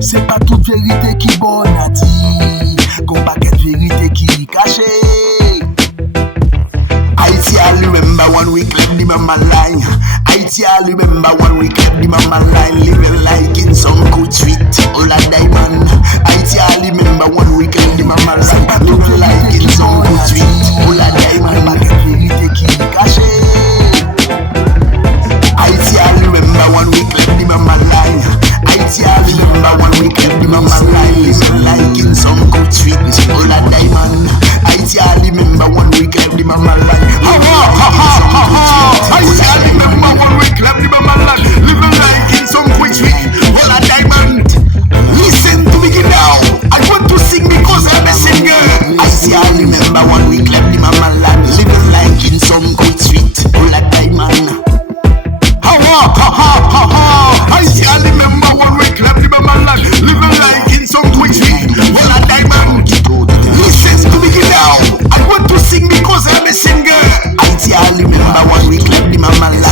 C'est pas toute vérité qui bonne à dire, qu'on paquet de vérité qui cachée. I remember when we clapped the mama line. I remember when we clapped the mama line. Living like in some good sweet, all a diamond. I remember when we clapped the mama line. Living like in some good sweet, all a diamond. Paquet de vérité qui cachée. I remember when we clapped the mama line. I remember when we clapped the mama line. Living like in some good sweet, all a diamond. I remember when we clapped the mama line. I remember when we clapped the mama line. Living like in some quick sweet, all a diamond. Listen to me now. I want to sing because I'm a singer. I remember when we clapped the mama line. Living like in some quick sweet, all a diamond. I remember when we clapped the mama line. Living like in some quick sweet, all a diamond. Listen to me now. I want to sing because I'm a singer. I remember when we clapped the mama line.